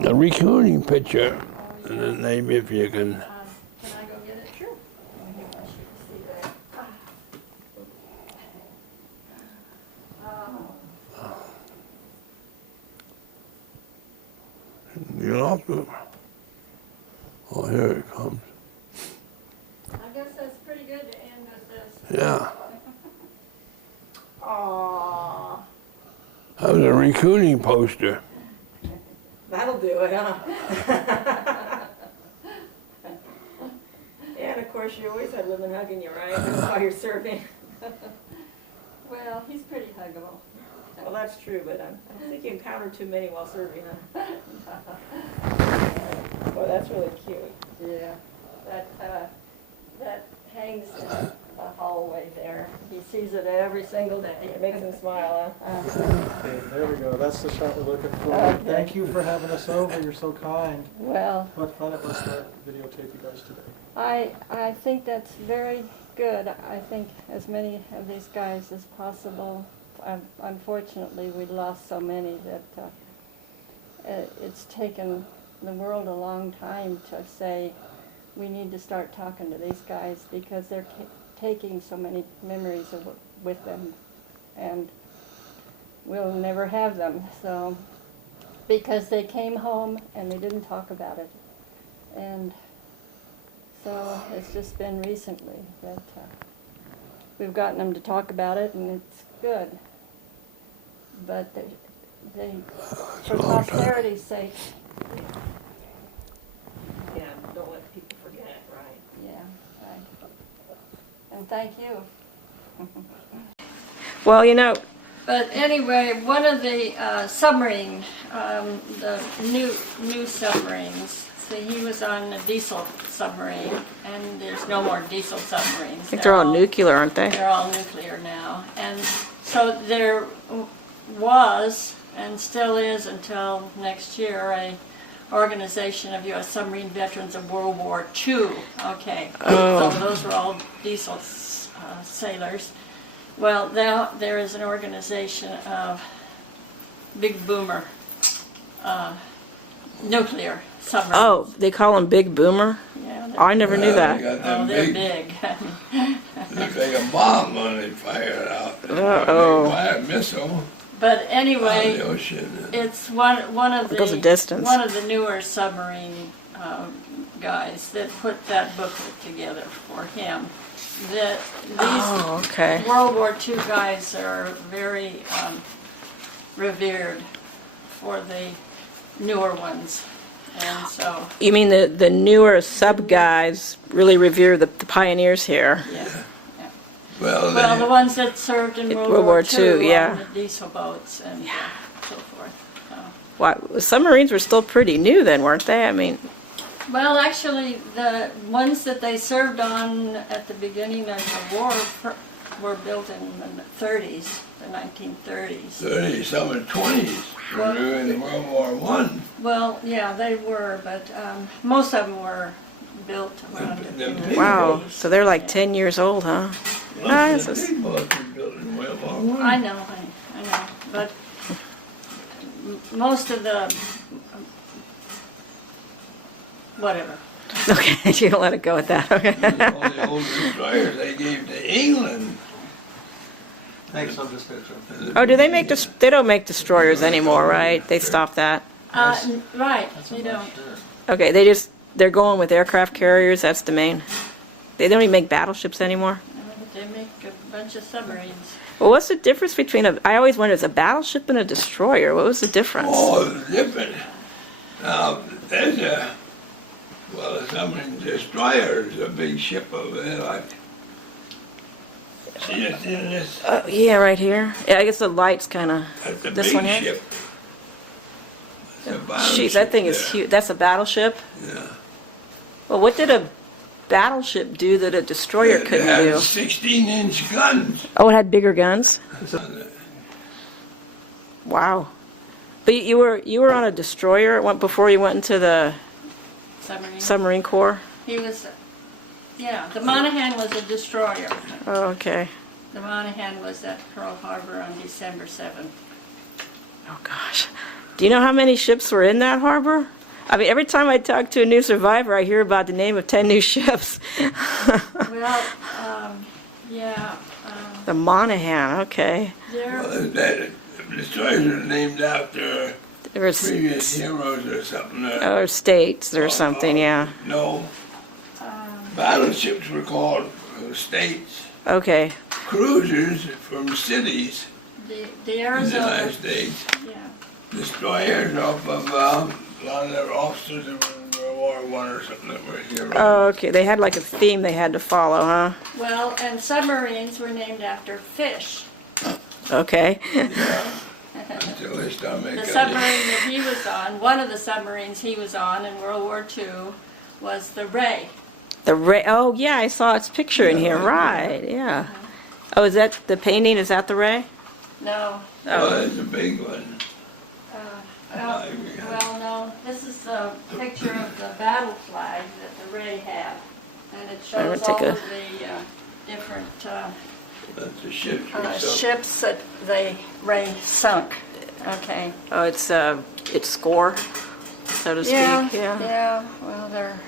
the recruiting picture. And then maybe if you can. Can I go get it? Sure. I want you to see that. You know. Oh, here it comes. I guess that's pretty good to end with this. Yeah. Aww. That was a recruiting poster. That'll do it, huh? Yeah, and of course you always had women hugging you, right? While you're serving. Well, he's pretty huggable. Well, that's true, but I don't think you encounter too many while serving, huh? Well, that's really cute. Yeah. That hangs the hallway there. He sees it every single day. It makes him smile, huh? Okay, there we go. That's the shot we're looking for. Okay. Thank you for having us over. You're so kind. Well, What fun it was to videotape you guys today. I think that's very good. I think as many of these guys as possible. Unfortunately, we lost so many that it's taken the world a long time to say we need to start talking to these guys because they're taking so many memories with them, and we'll never have them. So because they came home and they didn't talk about it, and so it's just been recently that we've gotten them to talk about it, and it's good. But they for posterity's sake, Yeah, don't let people forget it, right? yeah, right. And thank you. Well, you know, But anyway, one of the submarine, the new submarines. See, he was on a diesel submarine, and there's no more diesel submarines. I think they're all nuclear, aren't they? They're all nuclear now, and so there was, and still is until next year, a organization of U.S. submarine veterans of World War II. Okay, Oh. so those were all diesel sailors. Well, now there is an organization of big boomer nuclear submarines. Oh, they call them Big Boomer? Yeah, Oh, I never knew They that. got them they're big, big. looks like a bomb when they fire it out. Uh-oh. They fire a missile But out of anyway, the ocean. it's one of It goes a the distance. one of the newer submarine guys that put that booklet together for him. That these Oh, okay. World War II guys are very revered for the newer ones, and so You mean the newer sub guys really revere the pioneers here? yeah. Well, Well, the they, ones that served in World War II yeah. on the diesel boats and so forth. So. Why, submarines were still pretty new then, weren't they? I mean, Well, actually, the ones that they served on at the beginning of the war were built in the 30s, the 1930s. 30, some in 20s. Well, During World War One. Well, yeah, they were, but most of them were built around The in the big wow. 30s. So they're like 10 years old, huh? Most of Nice. the big boats were built in World War One. I know, I know, but most of the whatever. Okay, you don't let it go at that, okay? All the old destroyers they gave to England. Thanks, I'm just gonna jump in. Oh, do they make, they don't make destroyers anymore, right? They stopped that? Right, That's a they nice don't. shirt. Okay, they're going with aircraft carriers, that's the main. They don't even make battleships anymore? But they make a bunch of submarines. Well, what's the difference between I always wondered, is a battleship and a destroyer? What was the difference? Oh, it's different. Now, there's a submarine destroyer is a big ship over there, like, see this? Yeah, right here. Yeah, I guess the light's kind of, That's a this big one here? ship. It's a jeez, that battleship thing is there. huge. That's a battleship? Yeah. Well, what did a battleship do that a destroyer They couldn't had do? 16-inch guns. Oh, it had bigger guns? on it. Wow. But you were on a destroyer before you went into the Submarine. submarine corps? He was, yeah, the Monaghan was a destroyer. Oh, okay. The Monaghan was at Pearl Harbor on December 7th. Oh, gosh. Do you know how many ships were in that harbor? I mean, every time I talk to a new survivor, I hear about the name of 10 new ships. Well, yeah, The Monaghan, okay. there, The destroyers are named after There was, previous heroes or something. or states or something, yeah. No, battleships were called states. Okay. Cruisers from cities the in the Arizona, United States. yeah, Destroyers off of a lot of their officers that were in World War I or something that were heroes. Oh, okay. They had like a theme they had to follow, huh? well, and submarines were named after fish. Okay. Until they start making The submarine that he was on, one of the submarines he was on in World War II was the Ray. The Ray, oh, yeah, I saw its picture in here, Yeah. right, yeah. Oh, is that the painting, is that the Ray? No, Oh, that's a big one. well, well, no, this is a picture of the battle flag that the Ray had. And it I'm gonna shows take all a- of the different That's the ship. we saw. ships that the Ray sunk. Okay. Oh, it's score, so to speak, Yeah, yeah. yeah, well, they're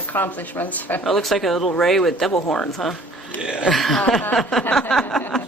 accomplishments. Oh, it looks like a little Ray with devil horns, huh? Yeah.